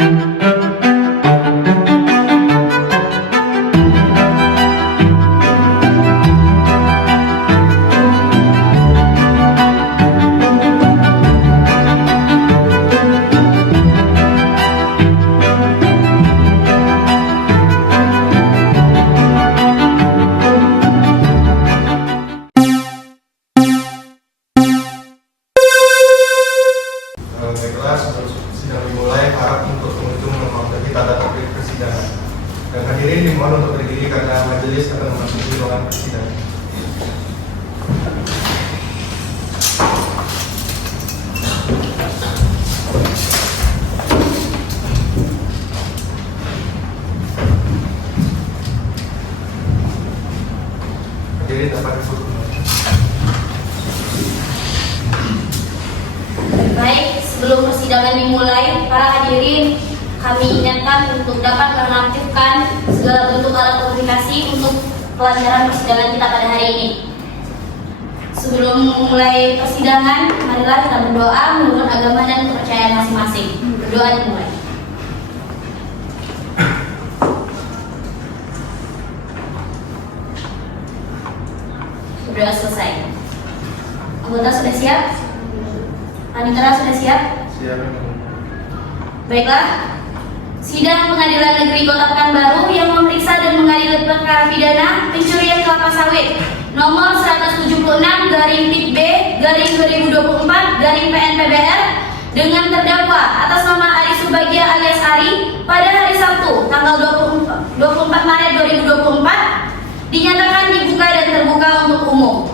Baiklah, sidang dimulai. Harap untuk pengunjung mematuhi tata tertib persidangan. Dan hadirin dimohon untuk berdiri karena majelis akan memasuki ruangan persidangan. Hadirin dapat duduk. Baik, sebelum persidangan dimulai, para hadirin kami ingatkan untuk dapat menonaktifkan segala bentuk alat komunikasi untuk pelancaran persidangan kita pada hari ini. Sebelum memulai persidangan, marilah kita berdoa menurut agama dan kepercayaan masing-masing. Berdoa dimulai. Berdoa selesai. Anggota sudah siap? Panitera sudah siap? Siap. Baiklah, sidang Pengadilan Negeri Kota Pekanbaru yang memeriksa dan mengadili perkara pidana pencurian kelapa sawit nomor 176/B/2024/PN-PBR dengan terdakwa atas nama Ari Subagia alias Ari pada hari Sabtu tanggal 24 Maret 2024 dinyatakan dibuka dan terbuka untuk umum.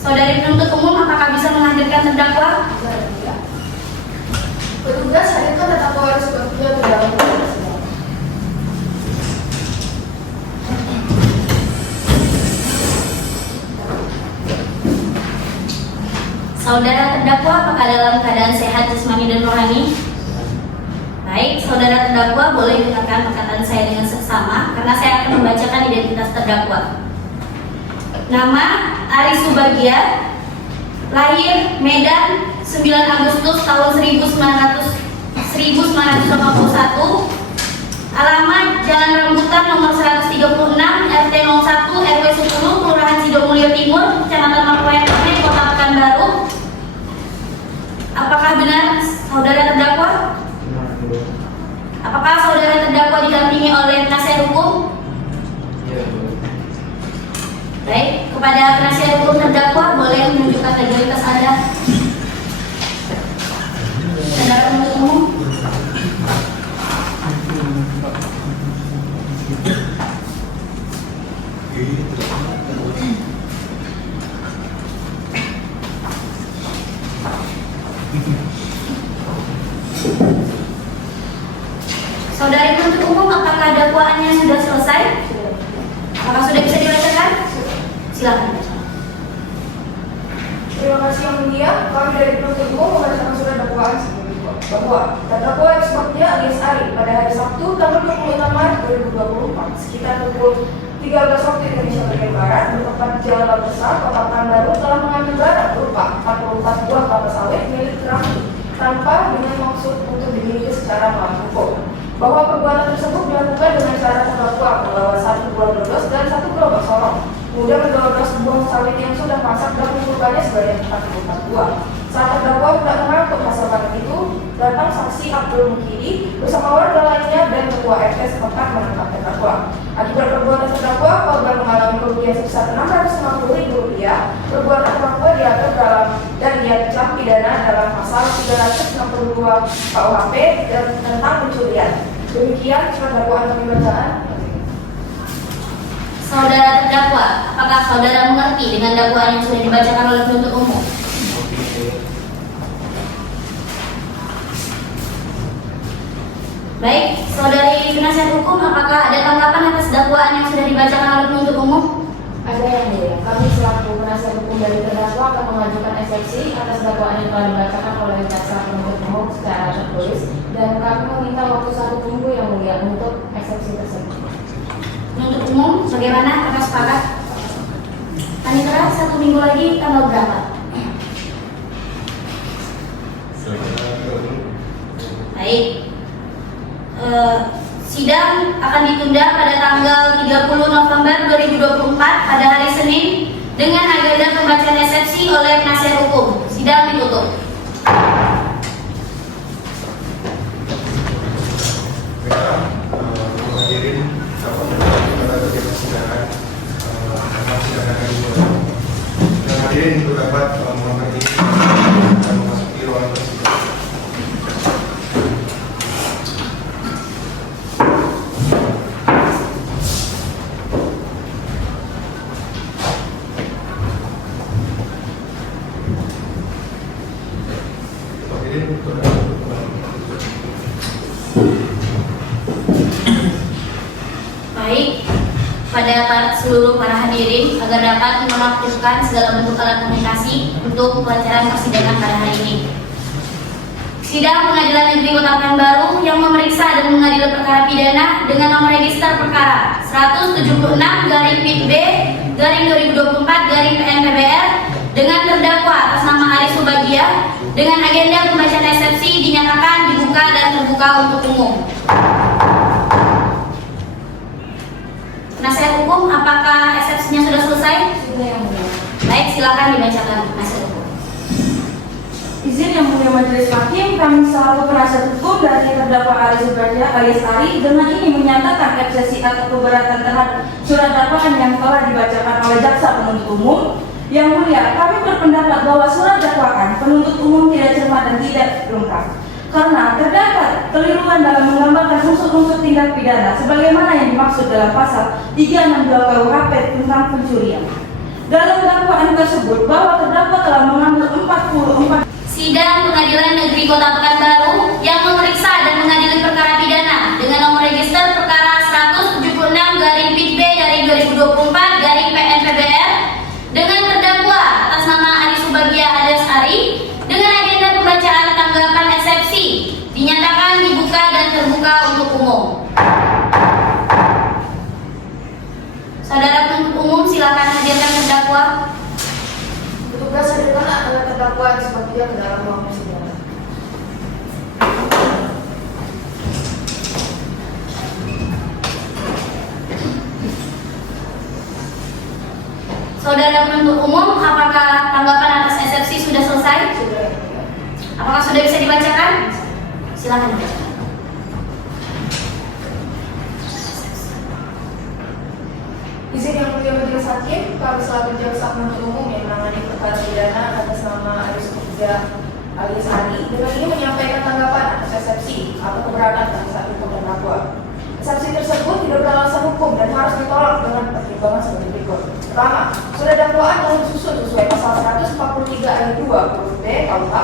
Saudari penuntut umum, apakah bisa menghadirkan terdakwa? Petugas hadirkan terdakwa Ari Subagia ke dalam persidangan. Saudara terdakwa apakah dalam keadaan sehat jasmani dan rohani? Baik, saudara terdakwa boleh dengarkan perkataan saya dengan seksama karena saya akan membacakan identitas terdakwa. Nama Ari Subagia, lahir Medan 9 Agustus tahun 1981, alamat Jalan Rambutan nomor 136 RT 01 RW 10 Kelurahan Sidomulyo Timur, Kecamatan Mangkoyan Tengah, Kota Pekanbaru. Apakah benar saudara terdakwa? Apakah saudara terdakwa didampingi oleh penasihat hukum? Baik, kepada penasihat hukum terdakwa boleh menunjukkan legalitas Anda. Saudara penuntut umum. Saudari penuntut umum, apakah dakwaannya sudah selesai? Apakah sudah bisa dibacakan? Silakan. Terima kasih Yang Mulia, kami dari penuntut umum membacakan surat dakwaan bahwa terdakwa Ari Subagia alias Ari pada hari Sabtu tanggal 26 Maret 2024 sekitar pukul 13 waktu Indonesia bagian Barat bertempat di Jalan Laut Besar, Kota Pekanbaru telah mengambil barang berupa 44 buah kelapa sawit milik Rami tanpa dengan maksud untuk dimiliki secara melawan hukum. Bahwa perbuatan tersebut dilakukan dengan cara terdakwa membawa 1 buah dodos dan 1 gerobak sorong, kemudian mendobrak buah sawit yang sudah masak dan mengumpulkannya sebanyak 44 buah. Saat terdakwa tidak mengangkut hasil panen itu, datang saksi Abdul Mukidi bersama warga lainnya dan ketua RT setempat menangkap terdakwa. Akibat perbuatan terdakwa, korban mengalami kerugian sebesar Rp650.000. Perbuatan terdakwa diatur dalam dan diancam pidana dalam pasal 362 KUHP dan tentang pencurian. Demikian surat dakwaan kami bacaan. Saudara terdakwa, apakah saudara mengerti dengan dakwaan yang sudah dibacakan oleh penuntut umum? Baik, saudari penasihat hukum, apakah ada tanggapan atas dakwaan yang sudah dibacakan oleh penuntut umum? Ada Yang Mulia, kami selaku penasihat hukum dari terdakwa akan mengajukan eksepsi atas dakwaan yang telah dibacakan oleh jaksa penuntut umum secara tertulis dan kami meminta waktu 1 minggu Yang Mulia untuk eksepsi tersebut. Penuntut umum, bagaimana? Apakah sepakat? Panitera, 1 minggu lagi tanggal berapa? Baik. Sidang akan ditunda pada tanggal 30 November 2024 pada hari Senin dengan agenda pembacaan eksepsi oleh penasihat hukum. Sidang ditutup. Hadirin dapat pada kegiatan persidangan persidangan yang dimulai. Dan hadirin untuk dapat mengundurkan diri dan memasuki ruangan persidangan. Hadirin untuk dapat Baik, pada seluruh para hadirin agar dapat menonaktifkan segala bentuk alat komunikasi untuk kelancaran persidangan pada hari ini. Sidang Pengadilan Negeri Kota Pekanbaru yang memeriksa dan mengadili perkara pidana dengan nomor register perkara 176-PIB-2024-PN-PBR dengan terdakwa atas nama Aris Subagia dengan agenda pembacaan eksepsi dinyatakan dibuka dan terbuka untuk umum. Penasihat hukum, apakah eksepsinya sudah selesai? Sudah, yang mulia. Baik, silakan dibacakan penasihat hukum. Izin yang mulia majelis hakim, kami selaku penasihat hukum dari terdakwa Aris Subagia alias Ari dengan ini menyatakan eksepsi atau keberatan terhadap surat dakwaan yang telah dibacakan oleh jaksa penuntut umum. Yang mulia, kami berpendapat bahwa surat dakwaan penuntut umum tidak cermat dan tidak lengkap karena terdapat keliruan dalam menggambarkan unsur-unsur tindak pidana sebagaimana yang dimaksud dalam pasal 362 KUHP tentang pencurian. Dalam dakwaan tersebut bahwa terdakwa telah mengambil 44 Sidang Pengadilan Negeri Kota Pekanbaru yang memeriksa dan mengadili perkara pidana dengan nomor register perkara 176-PIB-2024-PN-PBR dengan terdakwa atas nama Aris Subagia alias Ari dengan agenda pembacaan tanggapan eksepsi dinyatakan dibuka dan terbuka untuk umum. Saudara penuntut umum, silakan hadirkan terdakwa. Petugas hadirkan adalah terdakwa Aris Subagia ke dalam ruang persidangan. Saudara penuntut umum, apakah tanggapan atas eksepsi sudah selesai? Sudah. Apakah sudah bisa dibacakan? Silakan dibacakan. Izin yang mulia majelis hakim, kami selaku jaksa penuntut umum yang menangani perkara pidana atas nama Aris Subagia alias Ari dengan ini menyampaikan tanggapan atas eksepsi atau keberatan terhadap hukum terdakwa. Eksepsi tersebut tidak beralasan hukum dan harus ditolak dengan pertimbangan sebagai berikut. Pertama, surat dakwaan telah disusun sesuai pasal 143 ayat 2 huruf D KUH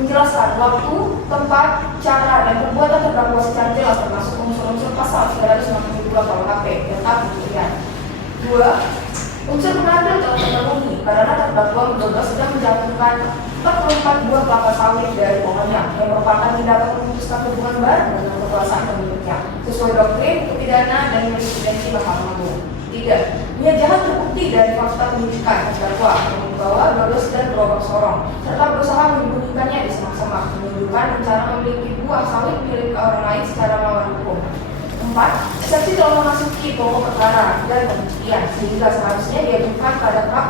menjelaskan waktu, tempat, cara, dan perbuatan terdakwa secara jelas termasuk unsur-unsur pasal 362 KUHP tentang pencurian. 2. Unsur pengadu telah terpenuhi karena terdakwa menduga sedang menjatuhkan 44 buah kelapa sawit dari pohonnya yang merupakan tindakan memutuskan hubungan baru dengan kekuasaan pemiliknya sesuai doktrin, pidana, dan jurisprudensi Mahkamah Agung. 3. Niat jahat terbukti dari fakta penyidikan terdakwa yang membawa dodos dan gerobak sorong serta berusaha menyembunyikannya di semak-semak menunjukkan rencana memiliki buah sawit milik orang lain secara melawan hukum. 4. Saksi telah memasuki pokok perkara dan pembuktian sehingga seharusnya diajukan pada hak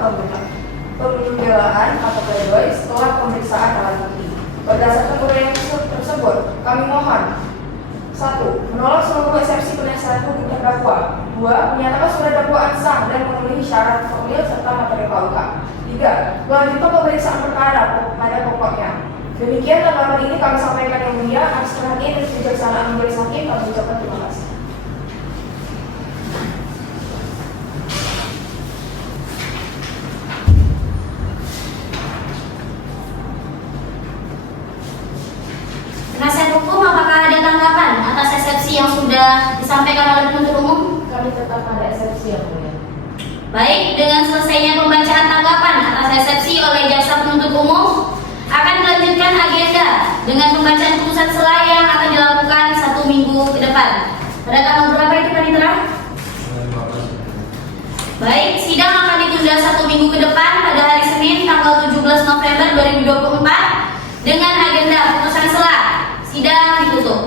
pembelaan atau pledoi setelah pemeriksaan alat bukti. Berdasarkan uraian tersebut, kami mohon 1. Menolak seluruh eksepsi penasihat hukum terdakwa. 2. Menyatakan surat dakwaan sah dan memenuhi syarat formil serta materi KUK. 3. Melanjutkan pemeriksaan perkara pada pokoknya. Demikian tanggapan ini kami sampaikan yang mulia. Atas perhatian dan kebijaksanaan majelis hakim kami ucapkan terima kasih. Penasihat hukum, apakah ada tanggapan atas eksepsi yang sudah disampaikan oleh penuntut umum? Kami tetap pada eksepsi yang mulia. Baik, dengan selesainya pembacaan tanggapan atas eksepsi oleh jaksa penuntut umum, akan dilanjutkan agenda dengan pembacaan putusan sela yang akan dilakukan 1 minggu ke depan. Pada tanggal berapa itu Panitera? Baik, sidang akan ditunda 1 minggu ke depan pada hari Senin tanggal 17 November 2024 dengan agenda putusan sela. Sidang ditutup.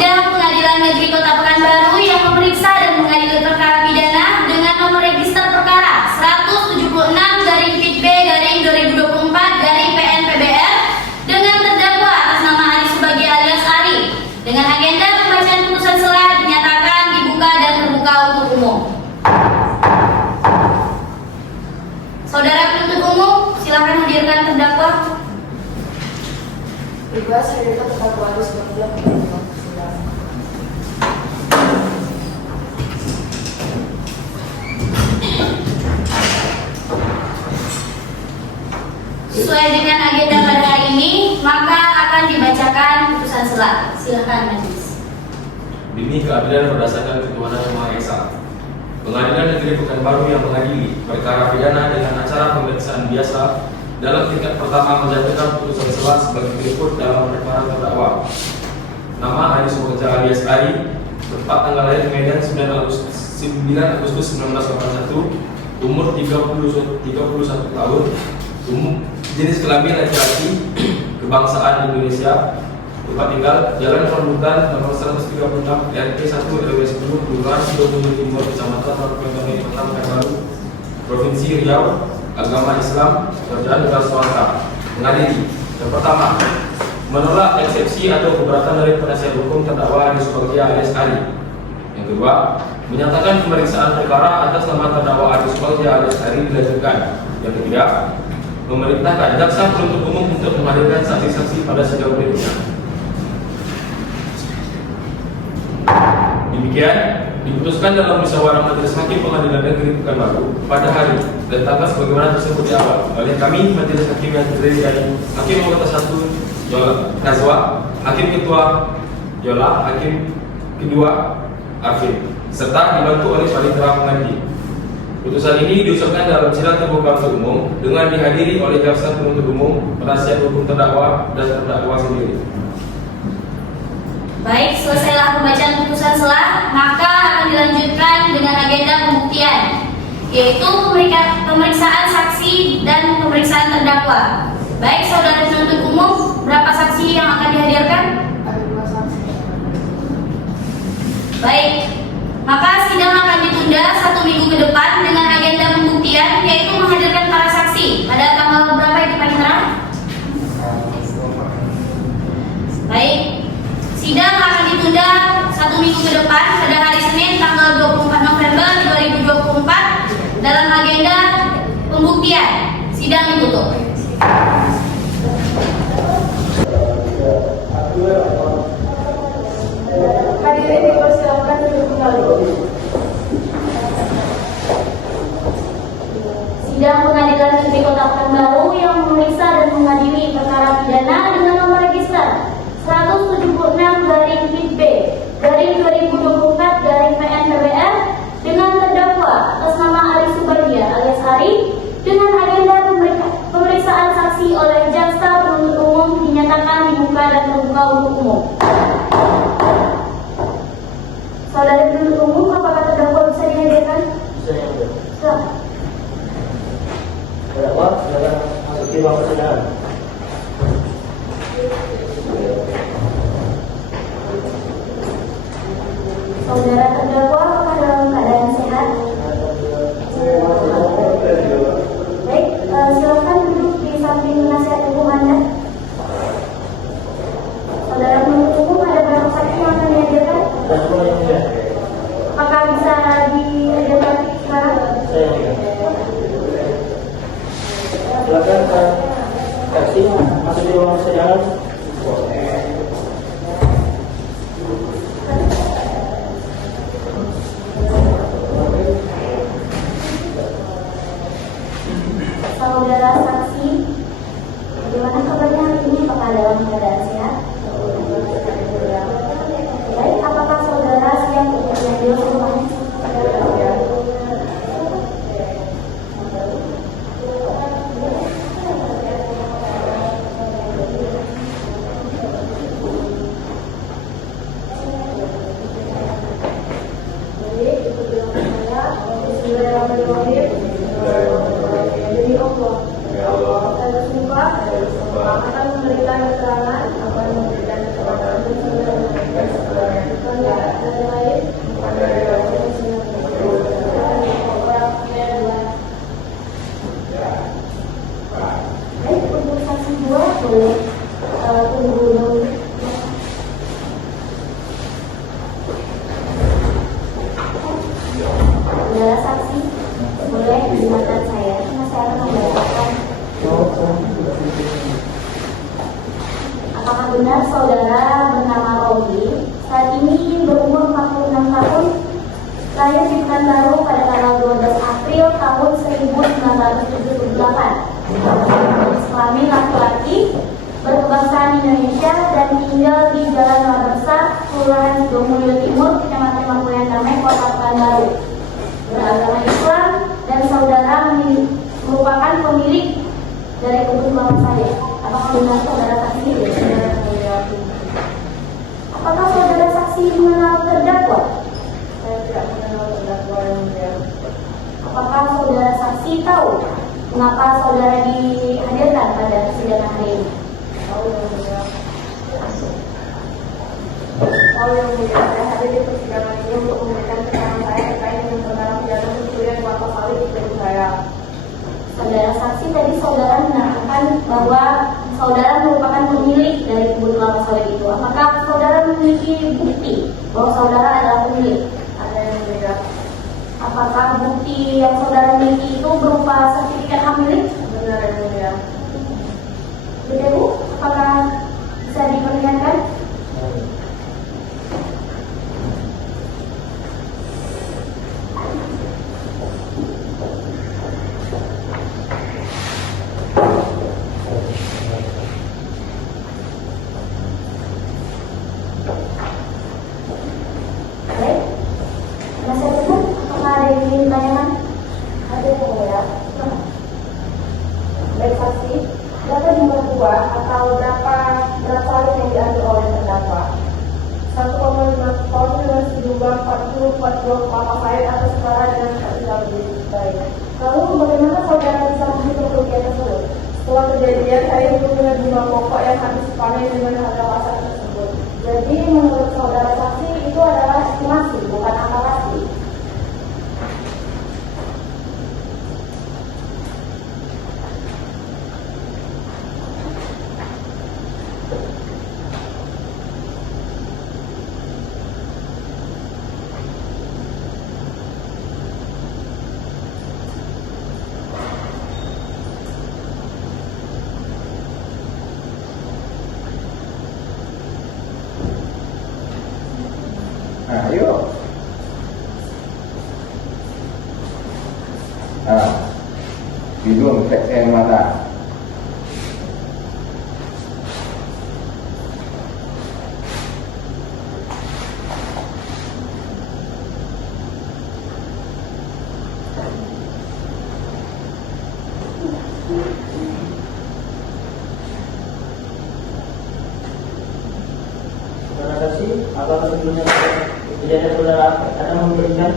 Sidang Pengadilan Negeri Kota Pekanbaru yang memeriksa dan mengadili perkara pidana dengan nomor register perkara 176-B-2024-PN-PBR dengan terdakwa atas nama Ari Subagio alias Ari dengan agenda pembacaan putusan selah dinyatakan dibuka dan terbuka untuk umum. Saudara penuntut umum, silakan hadirkan terdakwa. Bebas hadirkan terdakwa Ari Subagio. Sesuai dengan agenda pada hari ini, maka akan dibacakan putusan selah. Silakan majelis. Demi keadilan berdasarkan ketuhanan Yang Maha Esa. Pengadilan Negeri Pekanbaru yang mengadili perkara pidana dengan acara pemeriksaan biasa dalam tingkat pertama menjatuhkan putusan selah sebagai berikut dalam perkara terdakwa. Nama Ari Subagio alias Ari, tempat tanggal lahir Medan 9 Agustus 1981, umur 31 tahun, jenis kelamin laki-laki, kebangsaan Indonesia, tempat tinggal Jalan Rambutan nomor 136 RT 1 RW 10 Kelurahan Sidomulia Timur Kecamatan Margonda Kota Pekanbaru, Provinsi Riau, agama Islam, kerjaan negara swasta. Mengadili yang pertama, menolak eksepsi atau keberatan dari penasihat hukum terdakwa Ari Subagio alias Ari. Yang kedua, menyatakan pemeriksaan perkara atas nama terdakwa Ari Subagio alias Ari dilanjutkan. Yang ketiga, memerintahkan jaksa penuntut umum untuk menghadirkan saksi-saksi pada sidang berikutnya. Demikian diputuskan dalam musyawarah Majelis Hakim Pengadilan Negeri Pekanbaru pada hari dan tanggal sebagaimana tersebut di awal oleh kami Majelis Hakim yang terdiri dari Hakim Anggota 1 Jola Nazwa, Hakim Ketua Jola, Hakim Kedua Arvin, serta dibantu oleh panitera pengadil. Putusan ini diusulkan dalam sidang terbuka untuk umum dengan dihadiri oleh jaksa penuntut umum, penasihat hukum terdakwa, dan terdakwa sendiri. Baik, selesailah pembacaan putusan selah, maka akan dilanjutkan dengan agenda pembuktian, yaitu pemeriksaan saksi dan pemeriksaan terdakwa. Baik, saudara penuntut umum, berapa saksi yang akan dihadirkan? Ada 2 saksi. Baik, maka sidang akan ditunda 1 minggu ke depan dengan agenda pembuktian, yaitu menghadirkan para saksi pada tanggal berapa itu Panitera? Baik, sidang akan ditunda 1 minggu ke depan pada hari Senin tanggal 24 November 2024 dalam agenda pembuktian. Sidang ditutup. Hadirin dipersilakan untuk kembali. Sidang Pengadilan Negeri Kota Pekanbaru yang memeriksa dan mengadili perkara pidana dengan nomor register 176-B-2024-PN-PBR dengan terdakwa atas nama Ari Subagio alias Ari dengan agenda pemeriksaan saksi oleh jaksa penuntut umum dinyatakan dibuka dan terbuka untuk umum. Saudara penuntut umum, apakah terdakwa bisa dihadirkan? Bisa. Terdakwa, silakan masuk di ruang persidangan. Saudara terdakwa apakah dalam keadaan sehat? Baik, silakan duduk di samping penasihat hukum Anda. Saudara penuntut umum, ada berapa saksi yang akan dihadirkan? Apakah bisa dihadirkan sekarang? Silakan saksi masuk di ruang persidangan. Saudara saksi, bagaimana kabarnya hari ini? Apakah dalam keadaan sehat? Baik, apakah saudara siap untuk diambil semuanya? Demi Allah, saya bersumpah akan memberikan keterangan benar saudara bernama Robi saat ini berumur 46 tahun, lahir di Pekanbaru pada tanggal 12 April tahun 1978. Jenis kelamin laki-laki, berkebangsaan Indonesia dan tinggal di Jalan Warsa, Kelurahan Sidomulyo Timur, Kecamatan Mangkuyan Damai, Kota Pekanbaru. Beragama Islam dan saudara merupakan pemilik dari kebun kelapa sawit. Apakah benar saudara saksi? Apakah saudara saksi mengenal terdakwa? Saya tidak mengenal terdakwa yang mulia. Apakah saudara saksi tahu mengapa saudara dihadirkan pada persidangan hari ini? Tahu yang mulia. Tahu yang mulia. Saya hadir di persidangan ini untuk memberikan keterangan saya terkait dengan perkara pidana pencurian kelapa sawit di kebun saya. Saudara saksi tadi saudara mengatakan bahwa saudara merupakan pemilik dari kebun kelapa sawit itu. Apakah saudara memiliki bukti bahwa saudara adalah pemilik? Ada yang mulia. Apakah bukti yang saudara miliki itu berupa sertifikat hak milik? Benar yang mulia. Betul, Bu? Apakah bisa diperlihatkan? Baik. Penasihat hukum, apakah ada yang ingin ditanyakan? Ada yang mulia. Baik saksi, berapa jumlah buah atau berapa berat sawit yang diambil oleh terdakwa? 1,5 ton dengan sejumlah 44 buah kelapa sawit atau setara dengan tidak lebih baik. Lalu bagaimana saudara bisa menghitung kerugian tersebut? Setelah kejadian, saya hitung dengan jumlah pokok yang habis panen dengan harga pasar tersebut. Jadi menurut saudara saksi itu adalah estimasi, bukan angka pasti. Nah, ayo. Nah, hidung cek yang mata. Saudara saksi, apakah sebelumnya kejadian saudara ada memberikan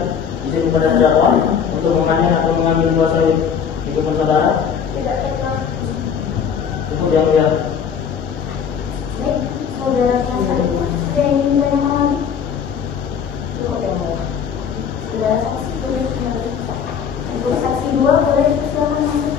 izin kepada terdakwa untuk memanen atau mengambil buah sawit di kebun saudara? Tidak pernah. Cukup yang mulia. Baik, saudara saksi, ada yang ingin ditanyakan lagi? Cukup yang mulia. Saudara saksi boleh kembali. Untuk saksi 2 boleh silakan masuk.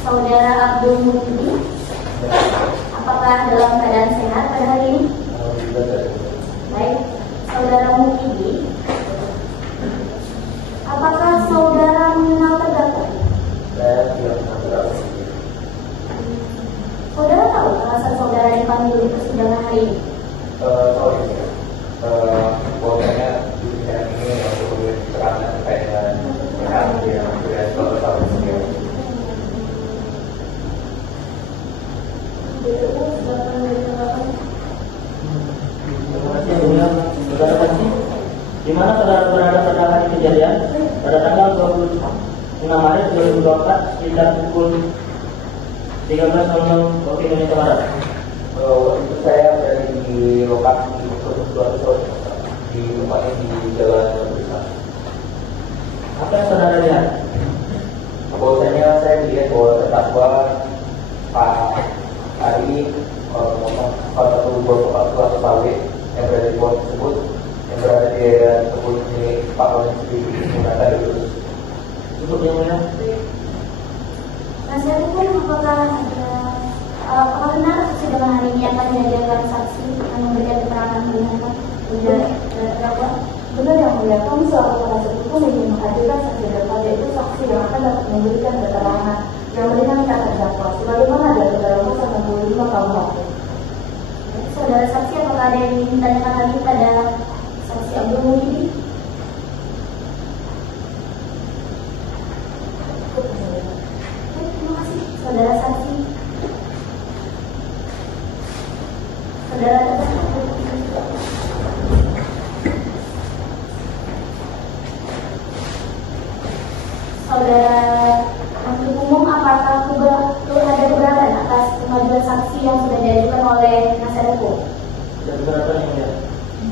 Saudara Abdul Mukidi, apakah dalam keadaan sehat pada hari ini? Baik, saudara Mukidi, apakah saudara mengenal terdakwa? Saya tidak mengenal. Saudara tahu alasan saudara dipanggil di persidangan hari ini? Bahwasanya di sidang ini untuk memberi keterangan terkait dengan perkara yang sudah selesai sendiri. Terima kasih yang mulia. Saudara saksi, di mana saudara berada pada hari kejadian pada tanggal 26 Maret 2024 sekitar pukul 13.00 waktu Indonesia Barat. Waktu itu saya berada di lokasi suatu di tempatnya di Jalan Besar. Apa yang saudara lihat? Bahwasanya saya melihat bahwa terdakwa Pak Ari memotong salah satu buah kelapa sawit yang berada di bawah tersebut, yang berada di kebun milik Pak Wawan sendiri menggunakan itu. Cukup yang mulia. Penasihat hukum, apakah ada Apakah benar persidangan hari ini akan dihadirkan saksi yang memberikan keterangan meringankan terdakwa? Benar yang mulia, kami selaku penasihat hukum ingin menghadirkan saksi terdakwa, yaitu saksi yang akan dapat memberikan keterangan yang meringankan terdakwa sebagaimana dari dalam pasal 65 KUHP. Saudara saksi, apakah ada yang ingin ditanyakan lagi pada saksi Abdul Muhyiddin? Terima kasih, saudara saksi. Saudara terdakwa. Saudara penuntut umum, apakah ada keberatan atas pemanggilan saksi yang sudah diajukan oleh penasihat hukum? Tidak keberatan yang mulia.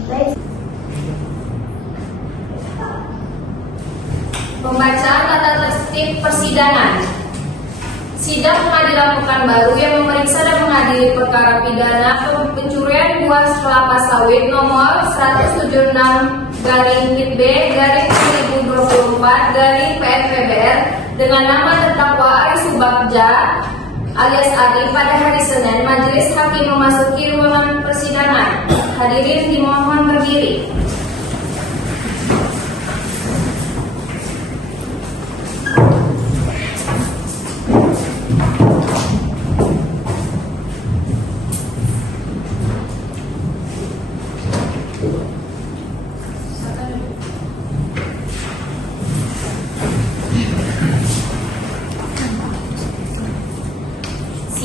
Baik. Pembacaan tata tertib persidangan. Sidang Pengadilan Pekanbaru yang memeriksa dan mengadili perkara pidana pencurian buah kelapa sawit nomor 176/B/2024/PNPBR dengan nama terdakwa Ari Subagja alias Ari pada hari Senin, majelis hakim memasuki ruangan persidangan. Hadirin dimohon berdiri.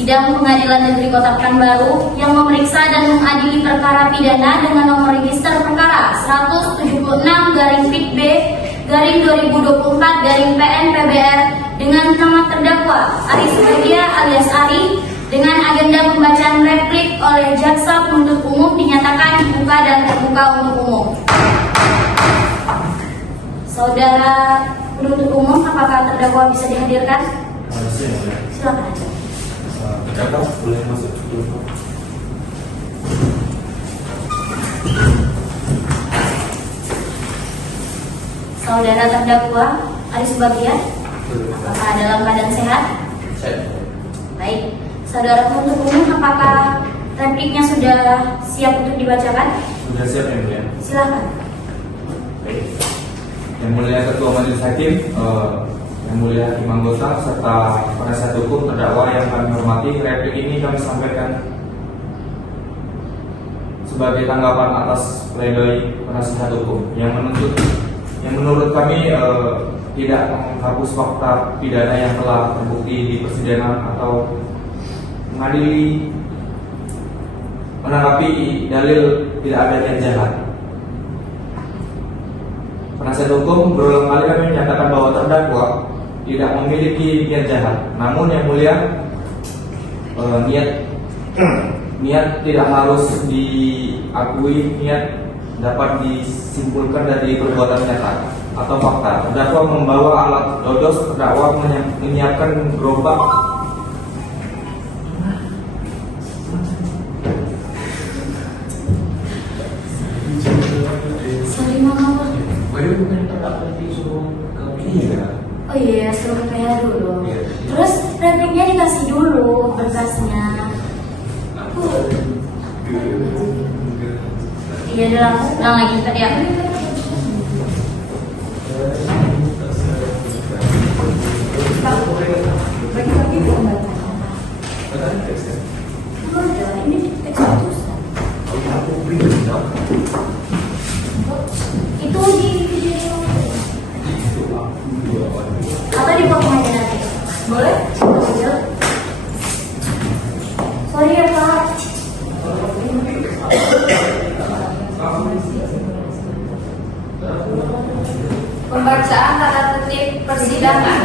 Sidang Pengadilan Negeri Kota Pekanbaru yang memeriksa dan mengadili perkara pidana dengan nomor register perkara 176/PIB/2024/PNPBR dengan nama terdakwa Ari Subagja alias Ari dengan agenda pembacaan replik oleh jaksa penuntut umum dinyatakan dibuka dan terbuka untuk umum. Saudara penuntut umum, apakah terdakwa bisa dihadirkan? Silakan aja. Terdakwa boleh masuk dulu. Saudara terdakwa Ari Subagja, apakah dalam keadaan sehat? Saya. Baik. Saudara penuntut umum, apakah repliknya sudah siap untuk dibacakan? Sudah siap yang mulia. Silakan. Baik. Yang mulia Ketua Majelis Hakim, yang mulia hakim anggota serta penasihat hukum terdakwa yang kami hormati, replik ini kami sampaikan sebagai tanggapan atas pledoi penasihat hukum yang menurut kami tidak menghapus fakta pidana yang telah terbukti di persidangan atau menanggapi dalil tidak ada niat jahat. Penasihat hukum berulang kali kami menyatakan bahwa terdakwa tidak memiliki niat jahat. Namun yang mulia, niat tidak harus diakui, niat dapat disimpulkan dari perbuatan nyata atau fakta. Terdakwa membawa alat dodos, terdakwa menyiapkan gerobak Sorry mama. bukan terdakwa disuruh ke Oh iya, suruh ke PH dulu. Terus repliknya dikasih dulu berkasnya. Iya, ulang lagi tadi ya. Bagi-bagi pembacaan. Ini teks putusan. Itu di video atau di foto aja nanti. Boleh? Sorry ya Pak. Pembacaan tata tertib persidangan.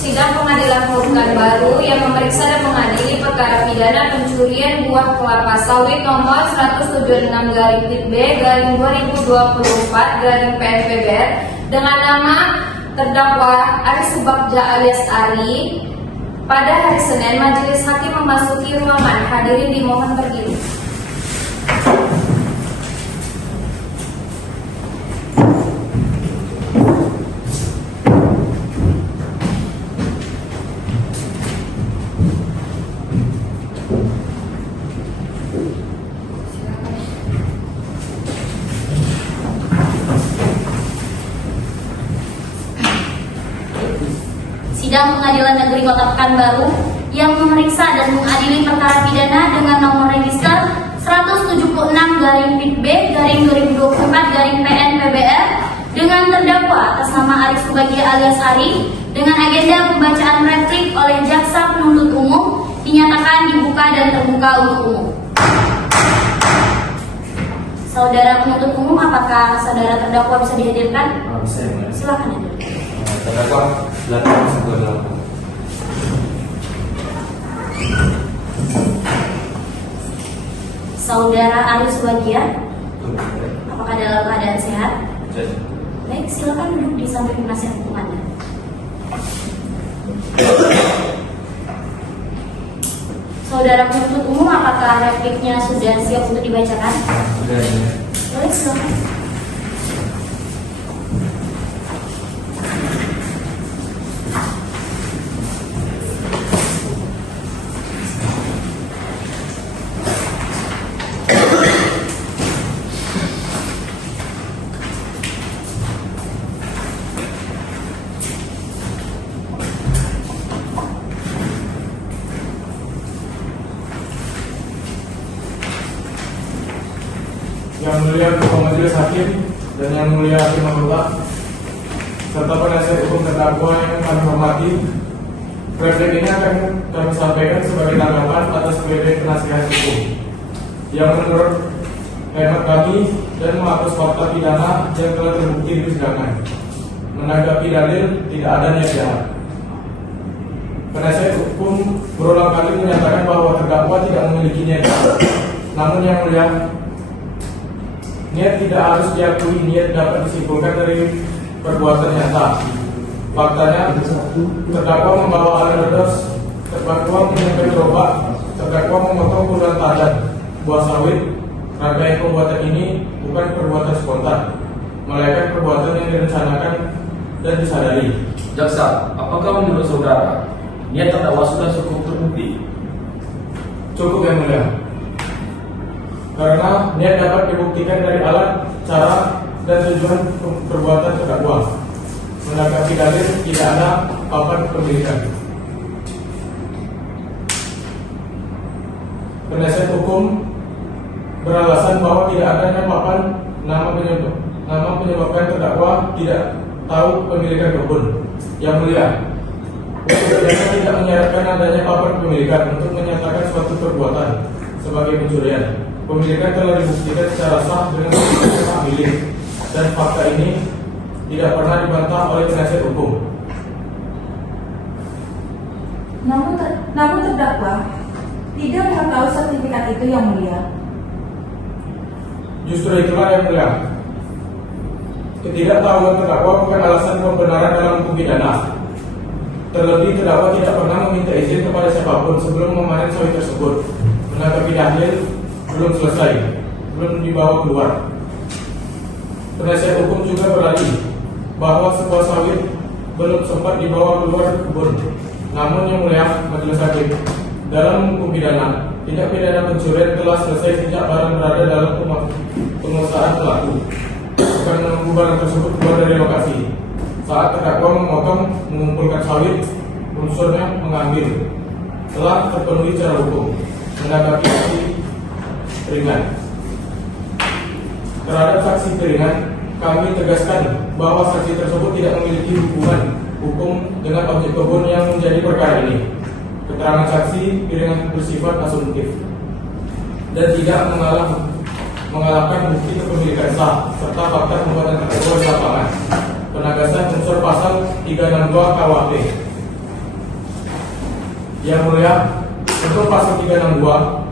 Sidang Pengadilan Pekanbaru yang memeriksa dan mengadili perkara pidana pencurian buah kelapa sawit nomor 176/B/2024/PNPBR dengan nama terdakwa Ari Subagja alias Ari pada hari Senin, majelis hakim memasuki ruangan. Hadirin dimohon berdiri. Sidang Pengadilan Negeri Kota Pekanbaru yang memeriksa dan mengadili perkara pidana dengan nomor register 176-B/2024-PN-PBR dengan terdakwa atas nama Aris Subagja alias Ari dengan agenda pembacaan replik oleh jaksa penuntut umum dinyatakan dibuka dan terbuka untuk umum. Saudara penuntut umum, apakah saudara terdakwa bisa dihadirkan? Bisa ya, Mbak. Silakan hadir. Terdakwa silakan masuk ke dalam. Saudara Aris Subagja, apakah dalam keadaan sehat? Jadi, Baik, silakan duduk di samping penasihat hukum Anda. Saudara penuntut umum, apakah repliknya sudah siap untuk dibacakan? sudah ya. Boleh, silakan. Yang mulia Ketua Majelis Hakim dan yang mulia Hakim Anggota serta penasihat hukum terdakwa yang kami hormati, replik ini akan kami sampaikan sebagai tanggapan atas replik penasihat hukum yang menurut hemat kami dan menghapus fakta pidana yang telah terbukti di persidangan. Menanggapi dalil tidak ada niat jahat. Penasihat hukum berulang kali menyatakan bahwa terdakwa tidak memiliki niat jahat. Namun yang mulia, niat tidak harus diakui, niat dapat disimpulkan dari perbuatan nyata. Faktanya, terdakwa membawa alat ledos, terdakwa menyebar gerobak, terdakwa memotong puluhan tajam buah sawit. Rangkaian perbuatan ini bukan perbuatan spontan, melainkan perbuatan yang direncanakan dan disadari. Jaksa, apakah menurut saudara niat terdakwa sudah cukup terbukti? Cukup yang mulia. Karena niat dapat dibuktikan dari alat, cara, dan tujuan perbuatan terdakwa. Menanggapi dalil tidak ada papan pemilikan. Penasihat hukum beralasan bahwa tidak adanya papan nama penyebabkan terdakwa tidak tahu pemilikan kebun. Yang mulia, Jaksa tidak menyarankan adanya papan pemilikan untuk menyatakan suatu perbuatan sebagai pencurian. Pemilikan telah dibuktikan secara sah dengan hak milik, dan fakta ini tidak pernah dibantah oleh penasihat hukum. Namun terdakwa tidak mengetahui sertifikat itu yang mulia. Justru itulah yang mulia. Ketidaktahuan terdakwa bukan alasan pembenaran dalam hukum pidana. Terlebih terdakwa tidak pernah meminta izin kepada siapapun sebelum memanen sawit tersebut. Menanggapi dalil belum selesai, belum dibawa keluar. Penasihat hukum juga beralih bahwa sebuah sawit belum sempat dibawa keluar kebun. Namun yang mulia Majelis Hakim, dalam hukum pidana, tindak pidana pencurian telah selesai sejak barang berada dalam penguasaan pelaku, bukan menunggu barang tersebut keluar dari lokasi. Saat terdakwa memotong, mengumpulkan sawit, unsurnya mengambil telah terpenuhi secara hukum. Menanggapi saksi ringan, terhadap saksi ringan, kami tegaskan bahwa saksi tersebut tidak memiliki hubungan hukum dengan objek kebun yang menjadi perkara ini. Keterangan saksi ringan bersifat asumtif dan tidak mengalahkan bukti kepemilikan sah serta fakta pembuatan terdakwa di lapangan. Penegasan unsur pasal 362 KUHP. Yang mulia, untuk pasal 362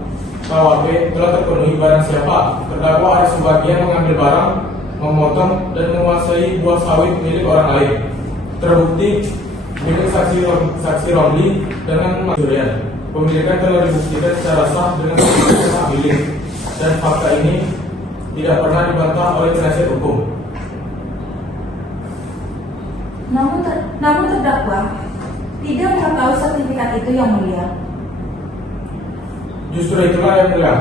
KUHP telah terpenuhi barang siapa terdakwa Aris Subagja mengambil barang, memotong dan menguasai buah sawit milik orang lain. Terbukti milik saksi Romli dengan pencurian. Pemilikan telah dibuktikan secara sah dengan hak milik, dan fakta ini tidak pernah dibantah oleh penasihat hukum. Namun terdakwa tidak mengetahui sertifikat itu yang mulia. Justru itulah yang mulia.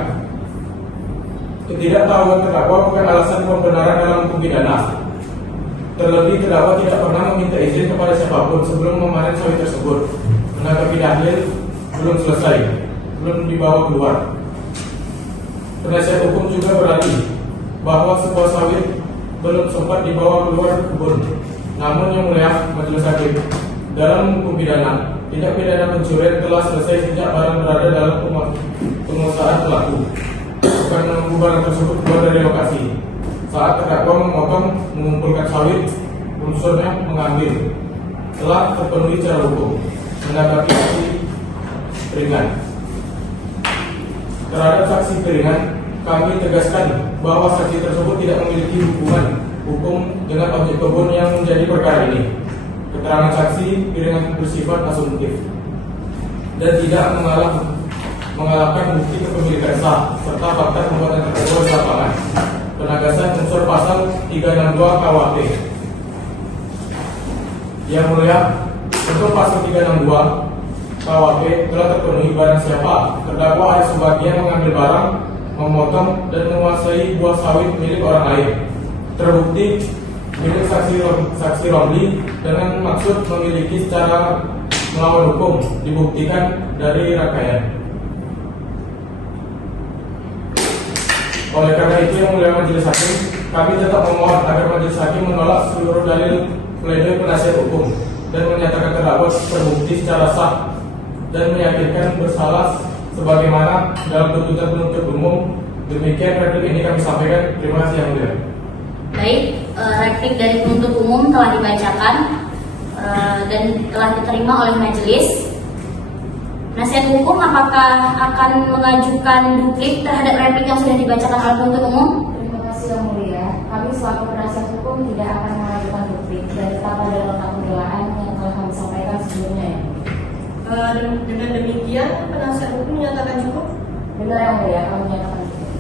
Ketidaktahuan terdakwa bukan alasan pembenaran dalam hukum pidana. Terlebih terdakwa tidak pernah meminta izin kepada siapapun sebelum memanen sawit tersebut. Menanggapi dalil belum selesai, belum dibawa keluar. Penasihat hukum juga beralih bahwa sebuah sawit belum sempat dibawa keluar kebun. Namun yang mulia majelis hakim, dalam hukum pidana, tindak pidana pencurian telah selesai sejak barang berada dalam penguasaan pelaku, bukan menunggu barang tersebut keluar dari lokasi. Saat terdakwa memotong mengumpulkan sawit, unsurnya mengambil, telah terpenuhi secara hukum. Menanggapi saksi peringan, terhadap saksi peringan, kami tegaskan bahwa saksi tersebut tidak memiliki hubungan hukum dengan objek kebun yang menjadi perkara ini. Keterangan saksi peringan bersifat asumtif dan tidak mengalahkan bukti kepemilikan sah serta fakta perbuatan terdakwa di lapangan. Penegasan unsur pasal 362 KUHP. Yang mulia, untuk pasal 362 KUHP telah terpenuhi barang siapa terdakwa ada sebagian mengambil barang, memotong dan menguasai buah sawit milik orang lain. Terbukti milik saksi Romli dengan maksud memiliki secara melawan hukum, dibuktikan dari rangkaian. Oleh karena itu yang mulia majelis hakim, kami tetap memohon agar majelis hakim menolak seluruh dalil pledoi penasihat hukum dan menyatakan terdakwa terbukti secara sah dan meyakinkan bersalah sebagaimana dalam tuntutan penuntut umum. Demikian replik ini kami sampaikan. Terima kasih yang mulia. Baik, replik dari penuntut umum telah dibacakan dan telah diterima oleh majelis. Nasihat hukum apakah akan mengajukan duplik terhadap replik yang sudah dibacakan oleh penuntut umum? Terima kasih Yang Mulia. Kami selaku penasihat hukum tidak akan mengajukan duplik dan tetap pada nota pembelaan yang telah kami sampaikan sebelumnya. Dengan demikian, penasihat hukum menyatakan cukup. Benar Yang Mulia, kami menyatakan cukup.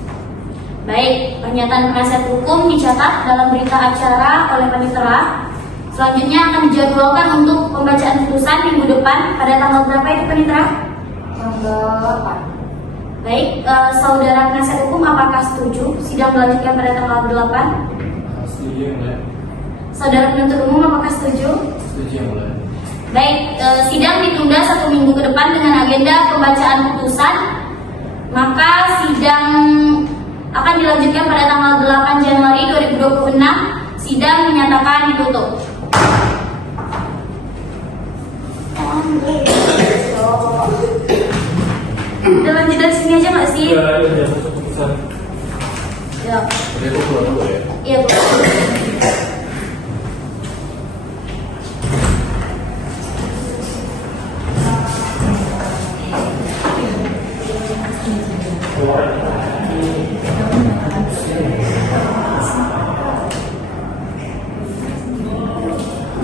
Baik, pernyataan penasihat hukum dicatat dalam berita acara oleh panitera. Selanjutnya akan dijadwalkan untuk pembacaan putusan minggu depan pada tanggal berapa itu panitera? Tanggal 8. Baik, saudara penasihat hukum apakah setuju sidang dilanjutkan pada tanggal 8? Setuju yang mulia. Saudara penuntut umum apakah setuju? Setuju yang mulia. Baik, sidang ditunda 1 minggu ke depan dengan agenda pembacaan putusan. Maka sidang akan dilanjutkan pada tanggal 8 Januari 2026. Sidang menyatakan ditutup. Udah lanjut dari sini aja nggak sih? Iya, satu putusan. Ya. Jadi aku keluar dulu ya. Iya, Bu.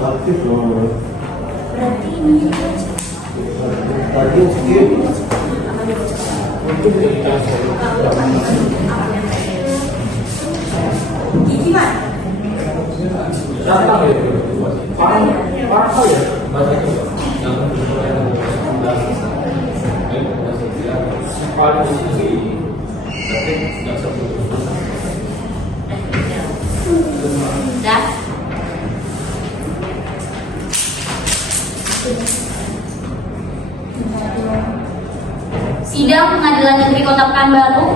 Aktif loh. Berarti ini Tadi skip. Untuk gigi mana? datang ya. Parah ya. Dah. Sidang Pengadilan Negeri Kota Pekanbaru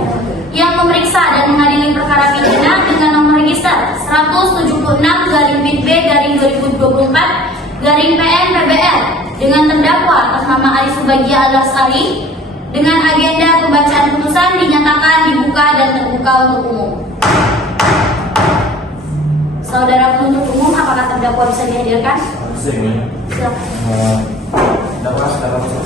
yang memeriksa dan mengadili perkara pidana dengan nomor register 176/B/2024/PN-PBR dengan terdakwa atas nama Ali Subagia alias Ari dengan agenda pembacaan putusan dinyatakan dibuka dan terbuka untuk umum. Saudara penuntut umum, apakah terdakwa bisa dihadirkan? Silakan. Silakan. Dapat sekarang masuk.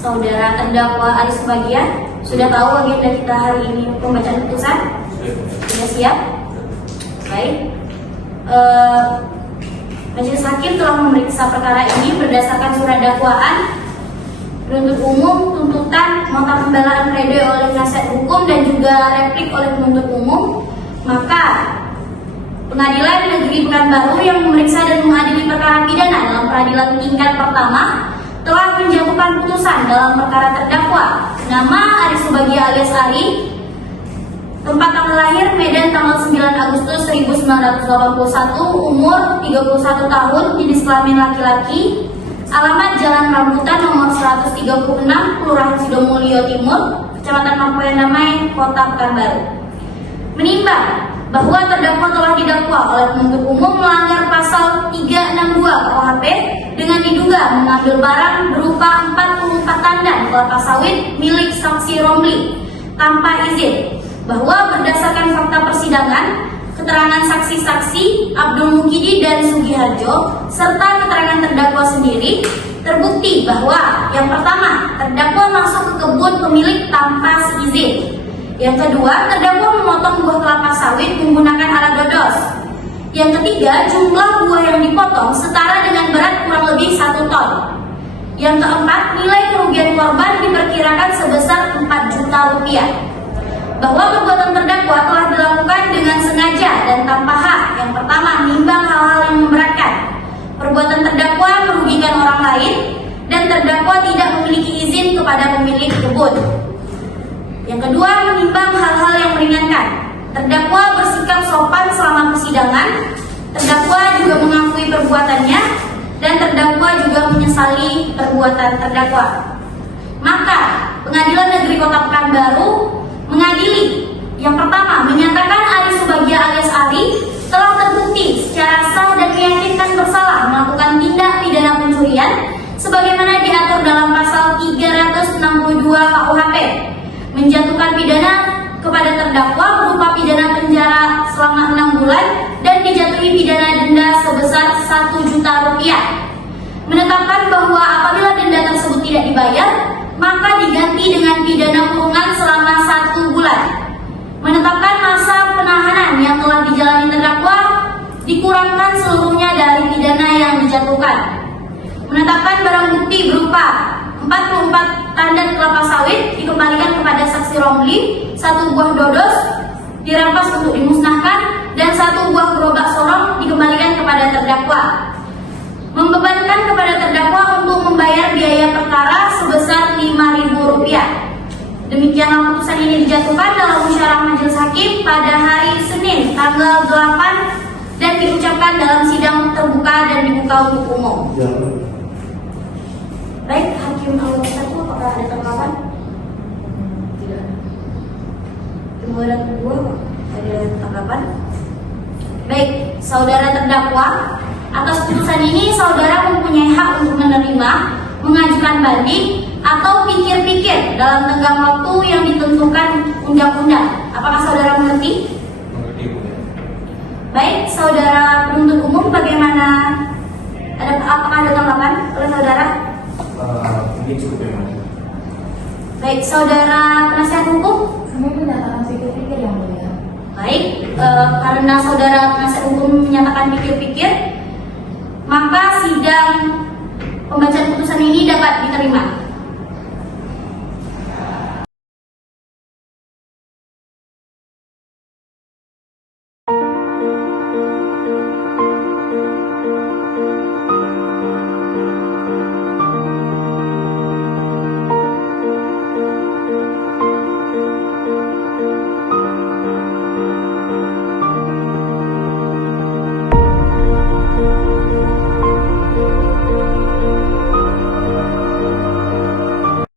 Saudara terdakwa Ali Subagia, sudah tahu agenda kita hari ini pembacaan putusan? Sudah siap? Baik. Majelis Hakim telah memeriksa perkara ini berdasarkan surat dakwaan, penuntut umum, tuntutan, nota pembelaan pledoi oleh penasihat hukum dan juga replik oleh penuntut umum. Maka Pengadilan Negeri Pekanbaru yang memeriksa dan mengadili perkara pidana dalam peradilan tingkat pertama telah menjatuhkan putusan dalam perkara terdakwa nama Ari Subagja alias Ari, tempat tanggal lahir Medan tanggal 9 Agustus 1981, umur 31 tahun, jenis kelamin laki-laki, alamat Jalan Rambutan nomor 136, Kelurahan Sidomulyo Timur, Kecamatan Mangkoyan Damai, Kota Pekanbaru. Menimbang bahwa terdakwa telah didakwa oleh penuntut umum melanggar pasal 362 KUHP dengan diduga mengambil barang berupa 44 tandan kelapa sawit milik saksi Romli tanpa izin, bahwa berdasarkan fakta persidangan, keterangan saksi-saksi Abdul Mukidi dan Sugiharjo serta keterangan terdakwa sendiri, terbukti bahwa yang pertama, terdakwa masuk ke kebun pemilik tanpa seizin. Yang kedua, terdakwa memotong buah kelapa sawit menggunakan alat dodos. Yang ketiga, jumlah buah yang dipotong setara dengan berat kurang lebih 1 ton. Yang keempat, nilai kerugian korban diperkirakan sebesar 4 juta rupiah. Bahwa perbuatan terdakwa telah dilakukan dengan sengaja dan tanpa hak. Yang pertama, menimbang hal-hal yang memberatkan. Perbuatan terdakwa merugikan orang lain dan terdakwa tidak memiliki izin kepada pemilik kebun. Yang kedua, menimbang hal-hal yang meringankan. Terdakwa bersikap sopan selama persidangan, terdakwa juga mengakui perbuatannya, dan terdakwa juga menyesali perbuatan terdakwa. Maka, Pengadilan Negeri Kota Pekanbaru mengadili yang pertama, menyatakan Ari Subagja alias Ari telah terbukti secara sah dan meyakinkan bersalah melakukan tindak pidana pencurian sebagaimana diatur dalam pasal 362 KUHP, menjatuhkan pidana kepada terdakwa berupa pidana penjara selama 6 bulan dan dijatuhi pidana denda sebesar 1 juta rupiah. Menetapkan bahwa apabila denda tersebut tidak dibayar, maka diganti dengan pidana kurungan selama 1 bulan. Menetapkan masa penahanan yang telah dijalani terdakwa dikurangkan seluruhnya dari pidana yang dijatuhkan. Menetapkan barang bukti berupa 44 tandan kelapa sawit dikembalikan kepada saksi Romli, 1 buah dodos dirampas untuk dimusnahkan, dan 1 buah gerobak sorong dikembalikan kepada terdakwa. Membebankan kepada terdakwa untuk membayar biaya perkara sebesar Rp5.000. Demikianlah putusan ini dijatuhkan dalam musyawarah majelis hakim pada hari Senin tanggal 8 dan diucapkan dalam sidang terbuka dan dibuka untuk umum. Baik, Hakim Awal satu, apakah ada tanggapan? Tidak. Kemudian kedua, ada tanggapan? Baik, saudara terdakwa, atas putusan ini saudara mempunyai hak untuk menerima, mengajukan banding, atau pikir-pikir dalam tenggang waktu yang ditentukan undang-undang. Apakah saudara mengerti? Mengerti, Bu. Baik, saudara penuntut umum, bagaimana? Apakah ada tanggapan oleh saudara? Ini cukup ya, Mas. Baik, saudara penasihat hukum? Kami menyatakan pikir-pikir yang mulia. Baik, karena saudara penasihat hukum menyatakan pikir-pikir, maka sidang pembacaan putusan ini dapat diterima.